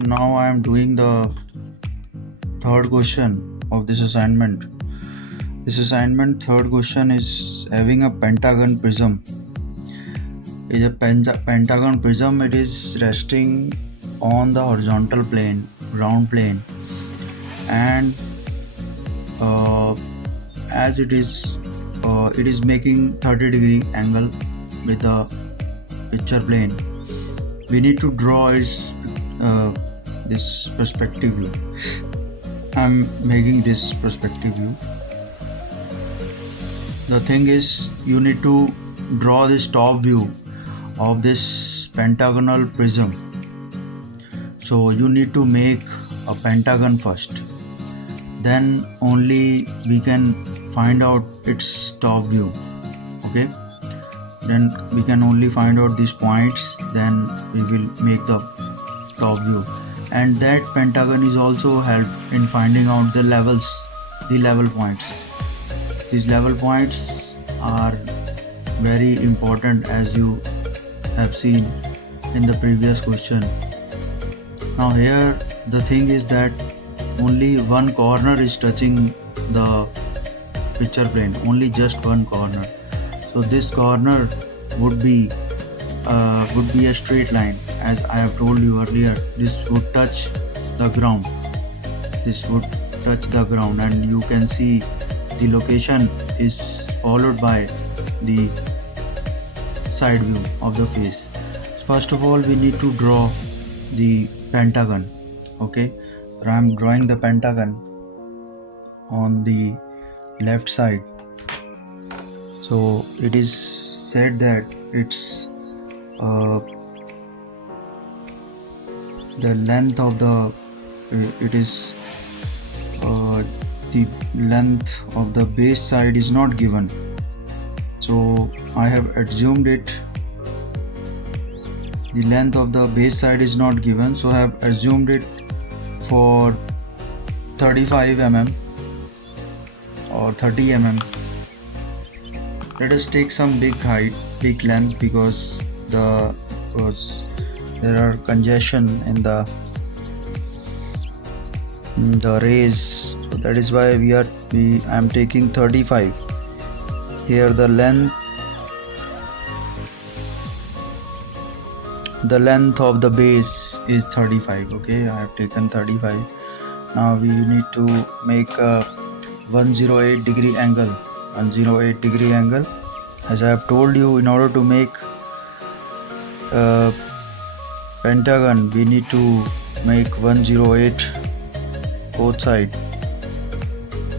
Now I am doing the third question of this assignment. This assignment third question is having a pentagon prism. Is a pentagon prism. It is resting on the horizontal plane, ground plane, and as it is making 30-degree angle with the picture plane. We need to draw this perspective view. I'm making this perspective view. The thing is, you need to draw this top view of this pentagonal prism. So you need to make a pentagon first. Then only we can find out its top view. Okay. Then we can only find out these points. Then we will make the top view. And that pentagon is also help in finding out the level points. These level points are very important, as you have seen in the previous question. Now here the thing is that only one corner is touching the picture plane, only just one corner. So this corner would be a straight line. As I have told you earlier, this would touch the ground. This would touch the ground, and you can see the location is followed by the side view of the face. First of all, we need to draw the pentagon. Okay, so I am drawing the pentagon on the left side. So it is said that it's the length of the length of the base side is not given, so I have assumed it. The length of the base side is not given, so I have assumed it for 35 mm or 30 mm. Let us take some big length, because there are congestion in the rays, so that is why I am taking 35. Here the length of the base is 35. Okay, I have taken 35. Now we need to make a 108 degree angle. 108 degree angle. As I have told you, in order to make a pentagon, we need to make 108 both side.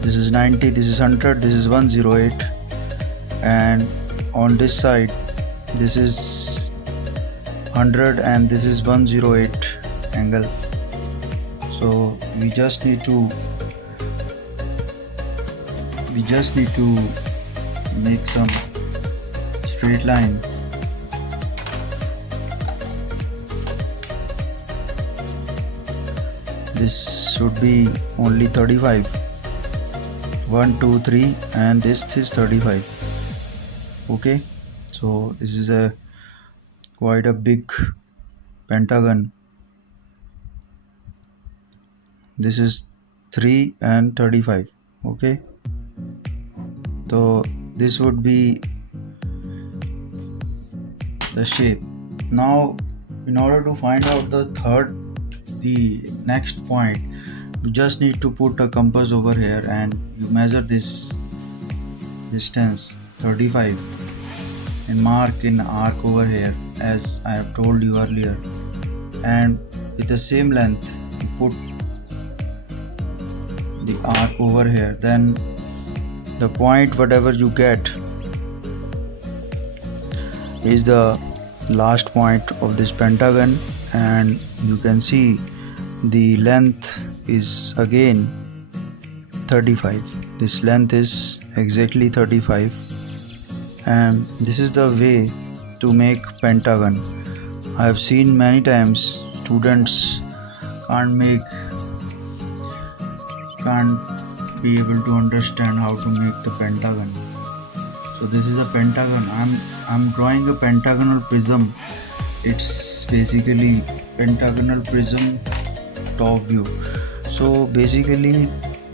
This is 90, this is 100, this is 108, and on this side this is 100 and this is 108 angle. So we just need to make some straight line. This should be only 35. 1 2 3 and this is 35. Okay, so this is quite a big pentagon. This is 3 and 35. Okay, so this would be the shape. Now in order to find out the next point, you just need to put a compass over here and you measure this distance 35 and mark in arc over here, as I have told you earlier, and with the same length you put the arc over here. Then the point whatever you get is the last point of this pentagon, and you can see the length is again 35. This length is exactly 35, and this is the way to make pentagon. I have seen many times students can't be able to understand how to make the pentagon. So this is a pentagon. I'm drawing a pentagonal prism. It's basically pentagonal prism top view. So basically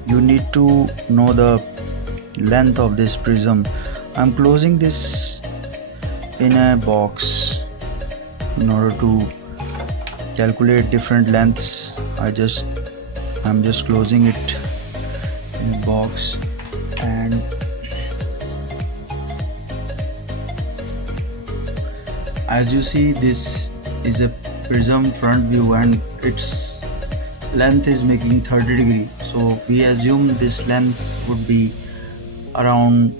you need to know the length of this prism. I'm closing this in a box in order to calculate different lengths. I'm just closing it in a box, and as you see, this is a prism front view and its length is making 30 degree. So we assume this length would be around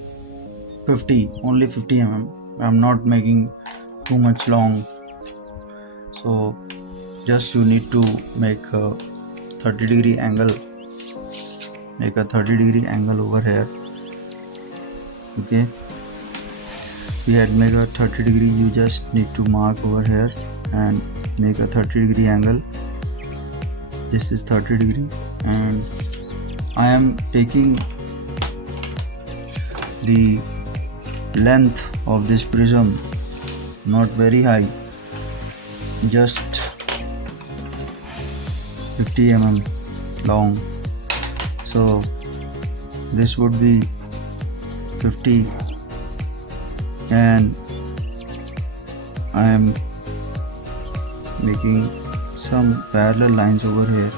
50, only 50 I'm not making too much long. So just you need to make a 30 degree angle, make a 30 degree angle over here. Okay, we had made a 30 degree. You just need to mark over here and make a 30 degree angle. This is 30 degree, and I am taking the length of this prism not very high, just 50 long. So this would be 50, and I am making some parallel lines over here,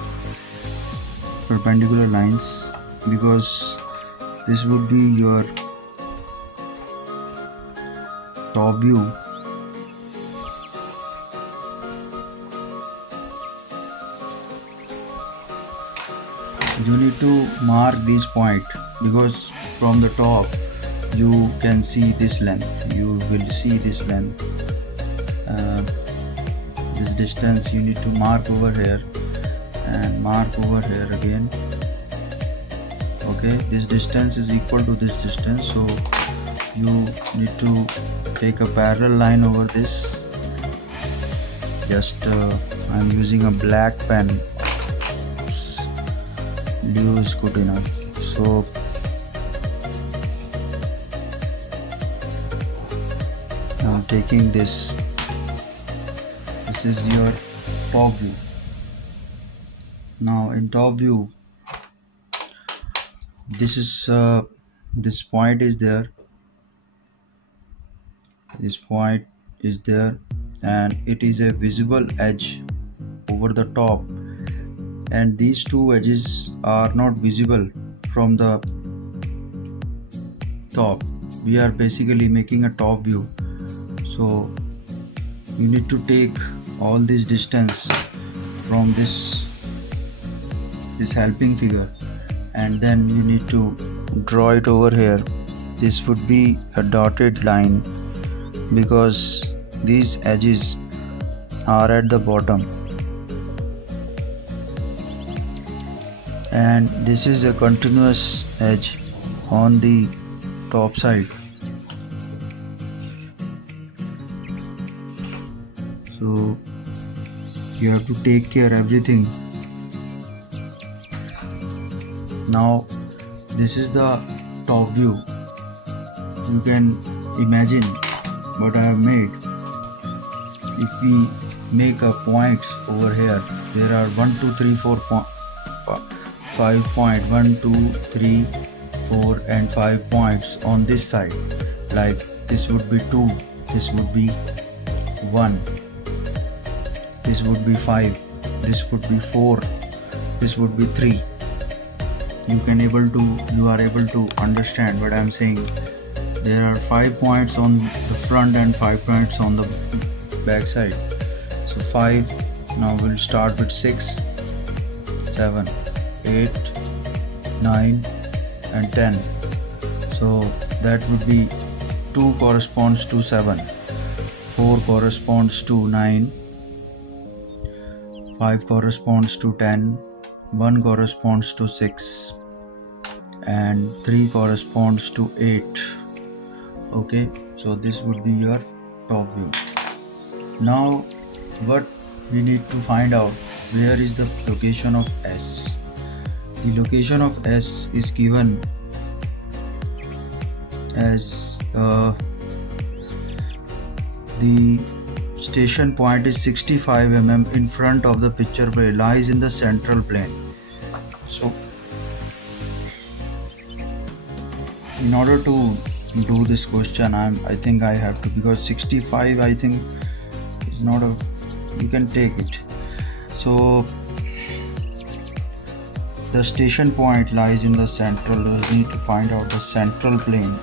perpendicular lines, because this would be your top view. You need to mark this point because from the top you can see this length. You will see this length. This distance you need to mark over here and mark over here again. Okay, this distance is equal to this distance, so you need to take a parallel line over this. Just I'm using a black pen. Blue is good enough. So I'm taking this. This is your top view. Now in top view, this is this point is there. This point is there, and it is a visible edge over the top, and these two edges are not visible from the top. We are basically making a top view, so you need to take all this distance from this helping figure, and then you need to draw it over here. This would be a dotted line because these edges are at the bottom, and this is a continuous edge on the top side. So you have to take care everything. Now this is the top view. You can imagine what I have made. If we make a points over here, there are 1 2 3 4 5 point 1 2 3 4 and 5 points on this side. Like this would be 2, this would be 1, this would be 5, this would be 4, this would be 3. You are able to understand what I am saying. There are 5 points on the front and 5 points on the back side. So 5. Now we'll start with 6, 7, 8, 9 and 10. So that would be 2 corresponds to 7, 4 corresponds to 9, 5 corresponds to 10, 1 corresponds to 6, and 3 corresponds to 8. Okay, so this would be your top view. Now what we need to find out, where is the location of S. The location of S is given as the station point is 65 mm in front of the picture plane, lies in the central plane. So in order to do this question, I think I have to, because 65 I think is not a, you can take it. So the station point lies in the central. We need to find out the central plane.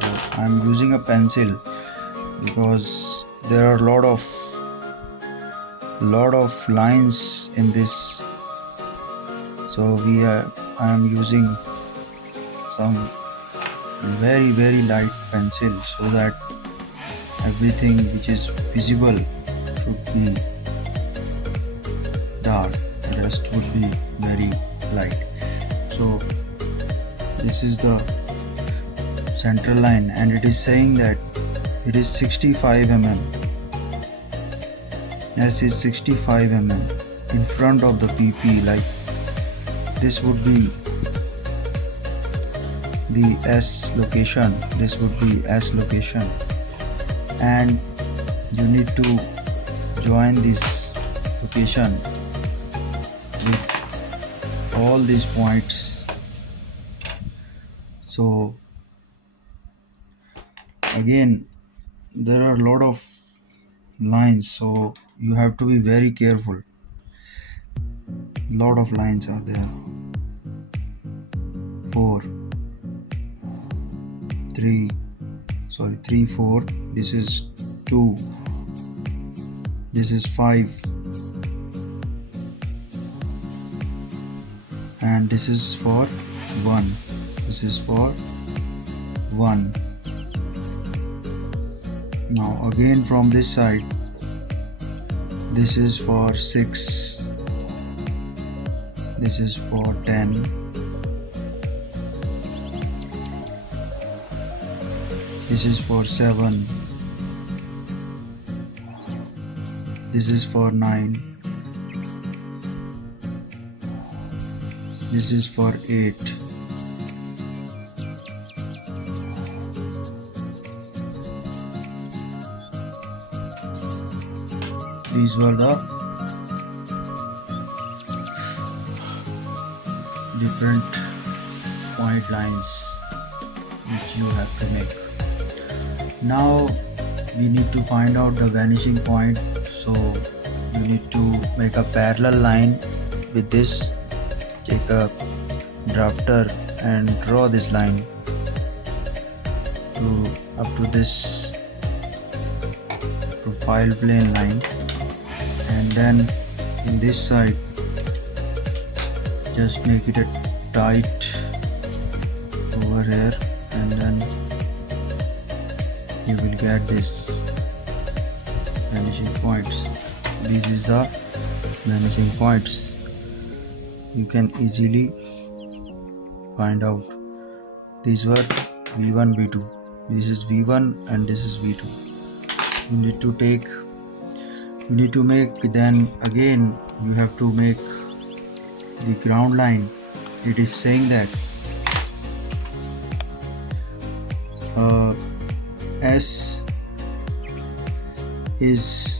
So I'm using a pencil because there are a lot of lines in this. So I am using some very light pencil so that everything which is visible should be dark, the rest would be very light. So this is the central line, and it is saying that it is 65 mm. S is 65 mm in front of the PP, like this would be the S location, this would be S location, and you need to join this location with all these points. So again, there are a lot of lines, so you have to be very careful. Lot of lines are there. 3 4, this is 2, this is 5, and this is for 1, this is for 1. Now again from this side, this is for 6, this is for 10, this is for 7, this is for 9, this is for 8, these were the different point lines which you have to make. Now we need to find out the vanishing point, so you need to make a parallel line with this. Take a drafter and draw this line up to this profile plane line, and then in this side just make it a tight over here, and then you will get this vanishing points. This is the vanishing points. You can easily find out. These were V1, V2. This is V1 and this is V2. You need to make, then again you have to make the ground line. It is saying that S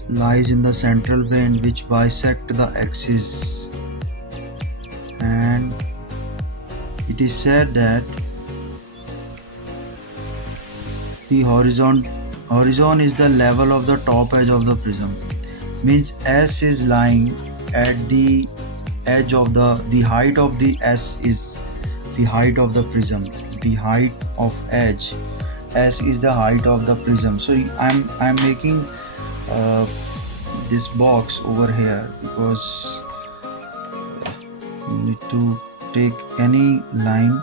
lies in the central plane which bisect the axis, and it is said that the horizon is the level of the top edge of the prism. Means S is lying at the edge of the height of the S is the height of the prism. The height of edge S is the height of the prism. So I'm making this box over here because you need to take any line.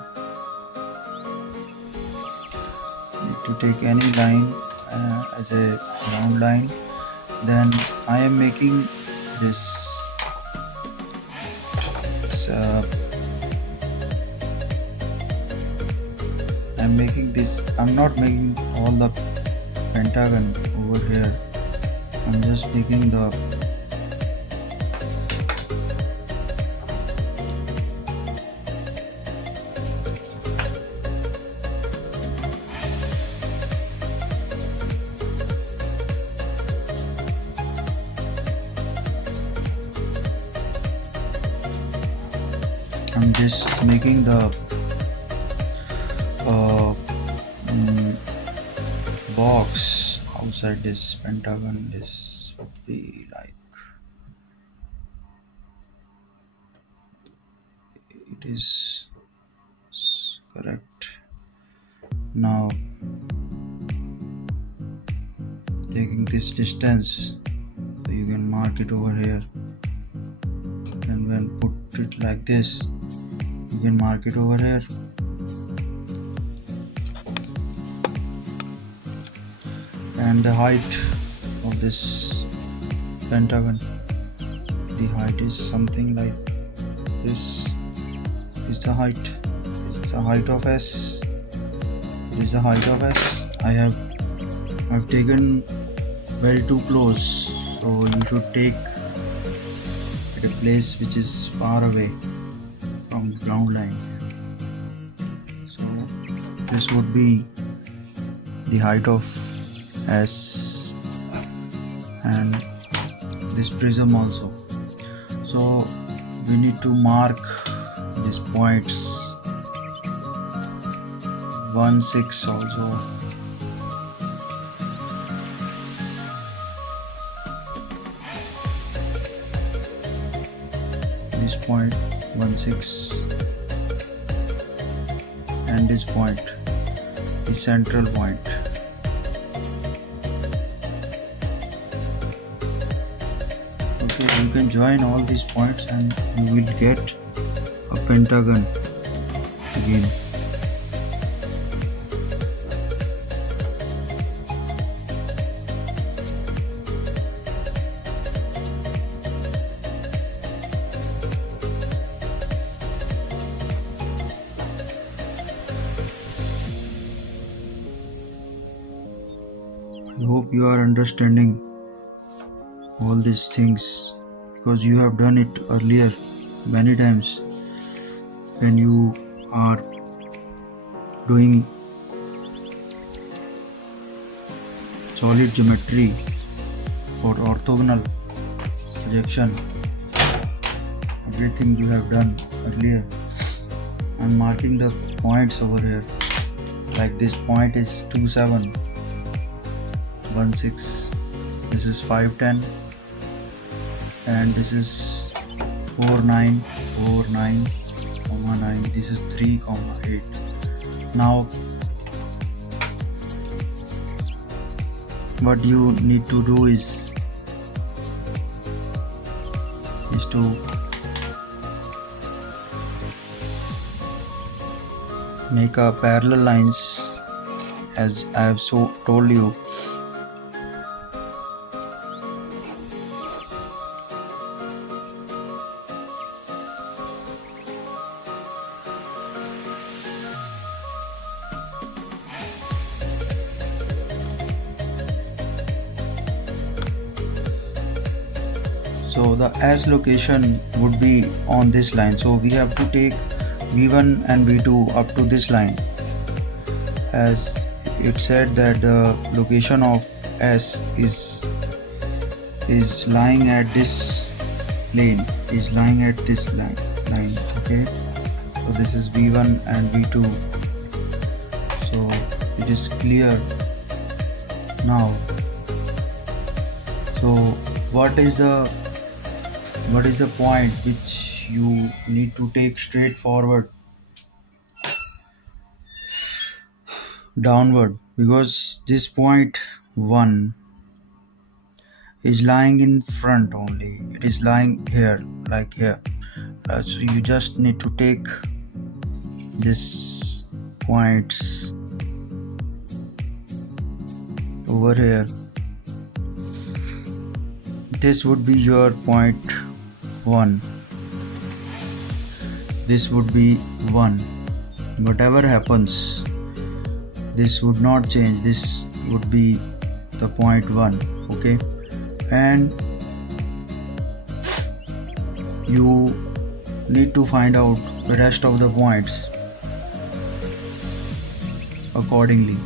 As a round line. Then I am making this. I'm making this. I'm not making all the pentagon over here. I'm just making the I'm just making the uh, mm, box outside this pentagon. This would be like, it is correct. Now taking this distance, so you can mark it over here, and when put it like this, you can mark it over here. And the height of this pentagon, the height is something like this. Is the height, is the height of S. It is the height of S. I've taken very too close, so you should take at a place which is far away from the ground line. So this would be the height of S and this prism also. So we need to mark these points 1, 6 also. This point 1, 6 and this point, the central point. Okay, you can join all these points and you will get a pentagon again. I hope you are understanding all these things, because you have done it earlier many times when you are doing solid geometry for orthogonal projection. Everything you have done earlier. I'm marking the points over here, like this point is 2, 7, 1, 6, this is 5, 10, and this is 4, 9, 4, 9, 9, this is 3, 8. Now what you need to do is to make a parallel lines, as I have told you. So the S location would be on this line, so we have to take V1 and V2 up to this line, as it said that the location of S is lying at this plane, is lying at this line. Okay, so this is V1 and V2, so it is clear now. So what is the point which you need to take straight forward downward, because this point 1 is lying in front only, it is lying here, like here. So you just need to take this points over here. This would be your point 1, this would be 1. Whatever happens, this would not change, this would be the point 1. Okay, and you need to find out the rest of the points accordingly.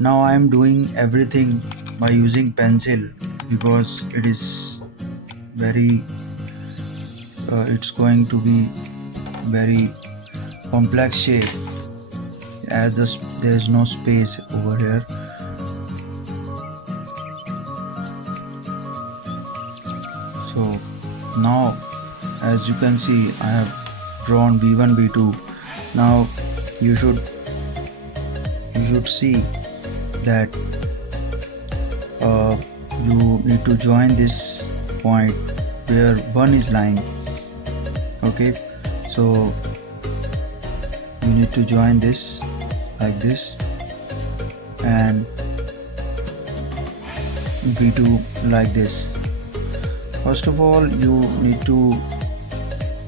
Now I am doing everything by using pencil, because it is very it's going to be very complex shape, as there's no space over here. So now, as you can see, I have drawn v1 v2. Now you should see that you need to join this point where 1 is lying. Okay, so you need to join this like this, and v2 like this. First of all, you need to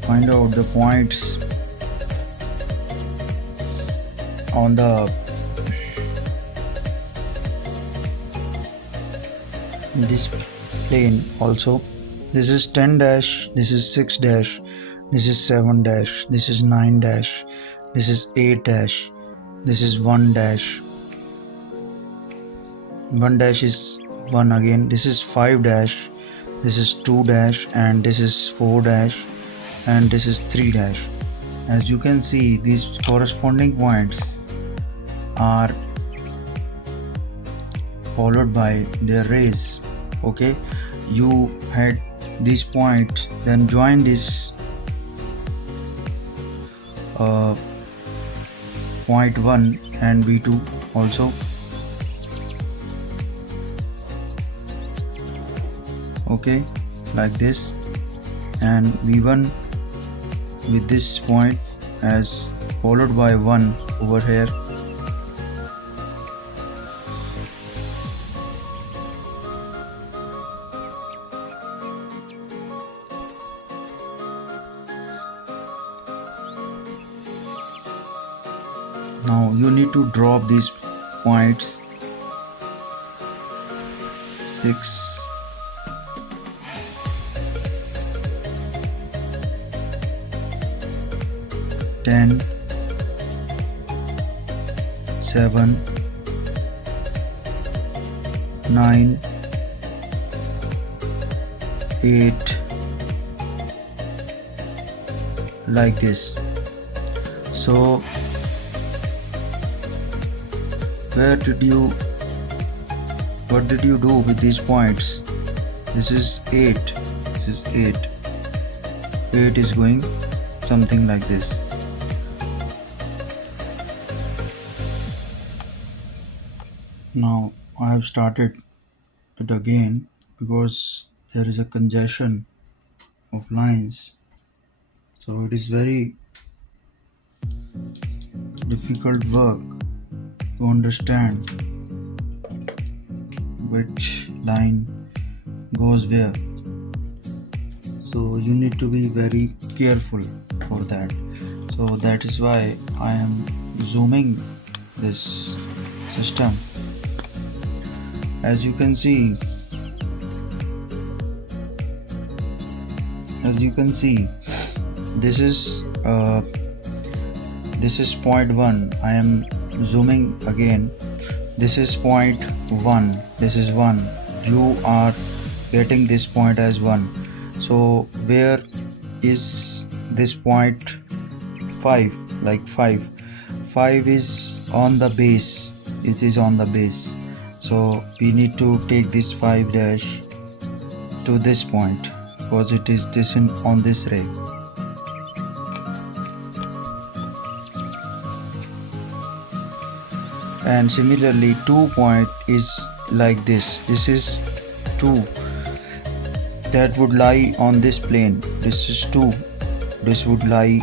find out the points on this plane also. This is 10 dash, this is 6 dash, this is 7 dash, this is 9 dash, this is 8 dash, this is 1 dash. 1 dash is 1 again, this is 5 dash, this is 2 dash, and this is 4 dash, and this is 3 dash. As you can see, these corresponding points are followed by their rays. Okay, you had this point, then join this point 1 and v2 also. Okay, like this, and v1 with this point as followed by 1 over here. Now you need to drop these points 6, 10, 7, 9, 8, like this. So what did you do with these points? This is 8, this is 8. 8 is going something like this. Now I have started it again because there is a congestion of lines, so it is very difficult work to understand which line goes where. So you need to be very careful for that. So that is why I am zooming this system. As you can see, this is point 1. I am zooming again. This is point 1, this is 1. You are getting this point as 1. So where is this point 5? Like 5 is on the base. It is on the base. So we need to take this 5 dash to this point because it is on this ray. And similarly 2 point is like this. This is 2 that would lie on this plane. This is 2. This would lie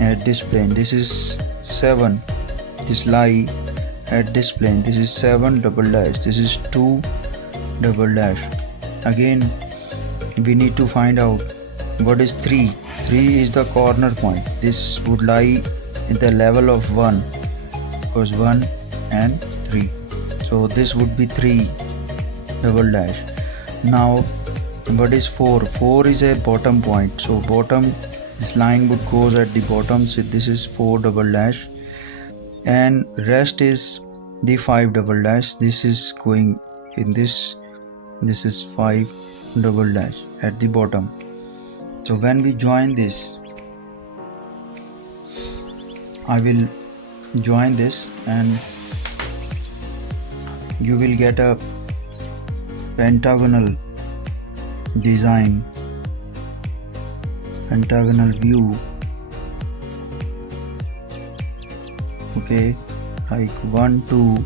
at this plane. This is 7. This lie at this plane. This is 7 double dash. This is 2 double dash. Again we need to find out what is 3. 3 is the corner point. This would lie in the level of 1 because 1 and 3. So this would be 3 double dash. Now what is 4? 4 is a bottom point. So bottom, this line would goes at the bottom. So this is 4 double dash, and rest is the 5 double dash. This is going in this. This is 5 double dash at the bottom. So when we join this, I will join this and you will get a pentagonal design, pentagonal view. Okay, like 1 2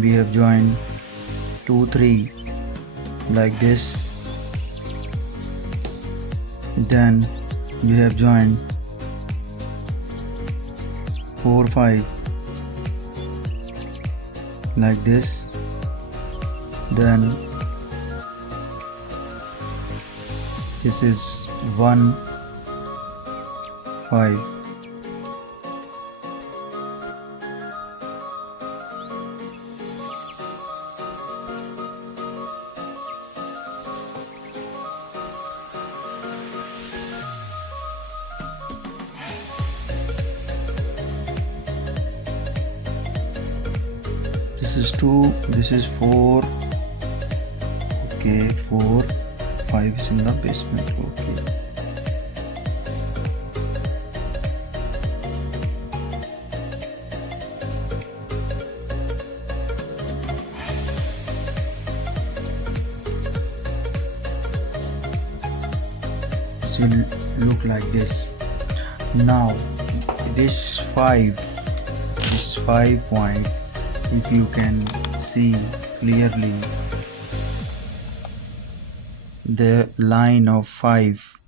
we have joined, 2 3 like this, then we have joined 4 5 like this, then this is 1 5. This is 2, this is 4. Okay, 4 5 is in the basement. Okay, this will look like this. Now this 5 point, if you can see clearly, the line of 5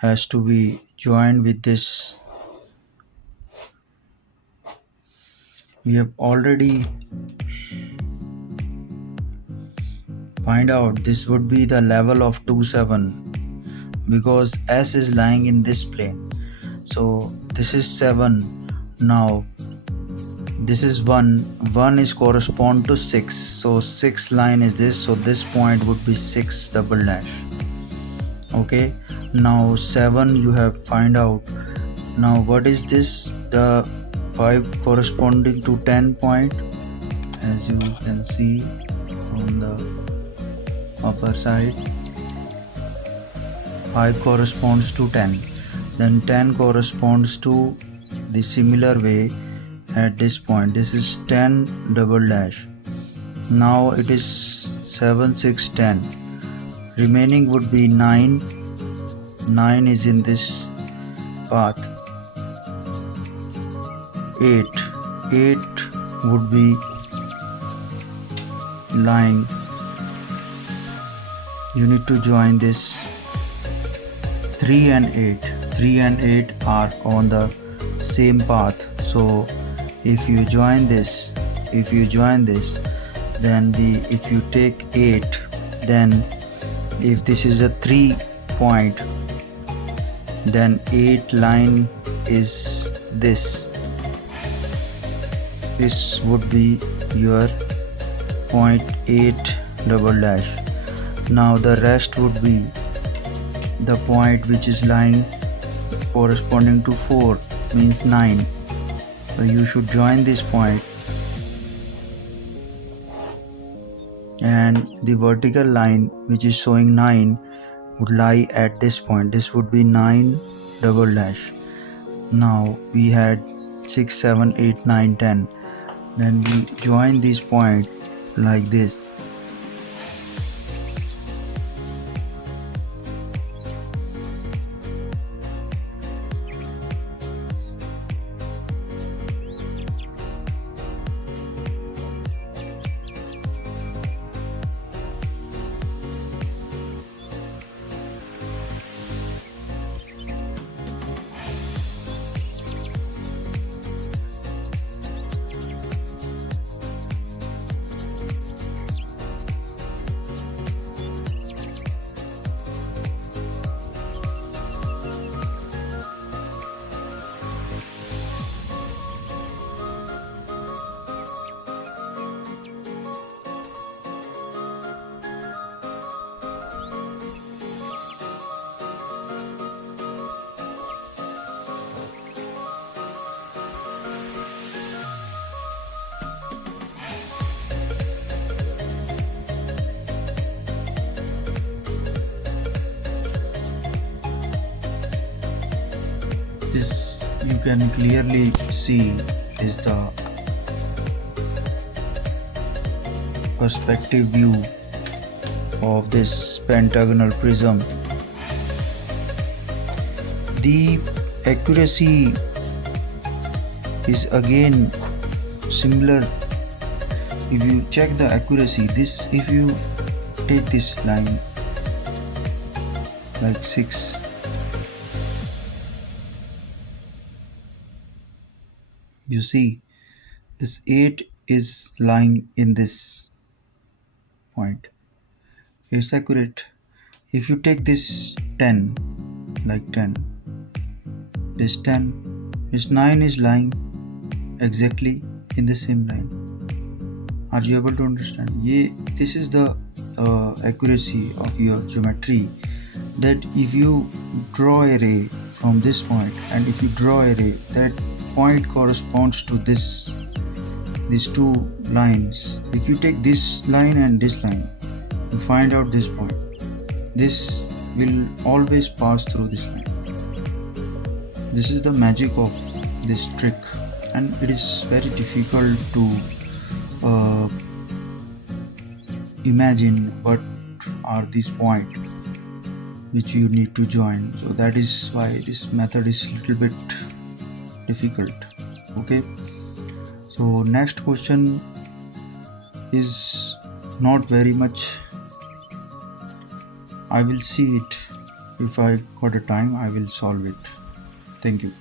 has to be joined with this. We have already find out this would be the level of 2 7 because S is lying in this plane. So this is 7. Now this is 1 is correspond to 6, so 6 line is this, so this point would be 6 double dash. Okay, now 7 you have find out. Now what is this? The 5 corresponding to 10 point, as you can see on the upper side. 5 corresponds to 10, then 10 corresponds to the similar way at this point. This is 10 double dash. Now it is 7 6 10. Remaining would be 9. 9 is in this path. 8 would be lying. You need to join this. 3 and 8 are on the same path, so if you join this, then if you take 8, then if this is a 3 point, then 8 line is this would be your point 8 double dash. Now the rest would be the point which is lying corresponding to 4, means 9. So you should join this point, and the vertical line which is showing 9 would lie at this point. This would be 9 double dash. Now we had 6 7 8 9 10, then we join this point like this. This you can clearly see is the perspective view of this pentagonal prism. The accuracy is again similar. If you check the accuracy, this if you take this line like 6, you see this 8 is lying in this point. It's accurate. If you take this 10, like 10, this 10, this 9 is lying exactly in the same line. Are you able to understand? This is the accuracy of your geometry, that if you draw a ray from this point and if you draw a ray, that point corresponds to these two lines. If you take this line and this line, you find out this point. This will always pass through this line. This is the magic of this trick, and it is very difficult to imagine what are these points which you need to join. So that is why this method is a little bit difficult. Okay, so next question is not very much. I will see it. If I got a time, I will solve it. Thank you.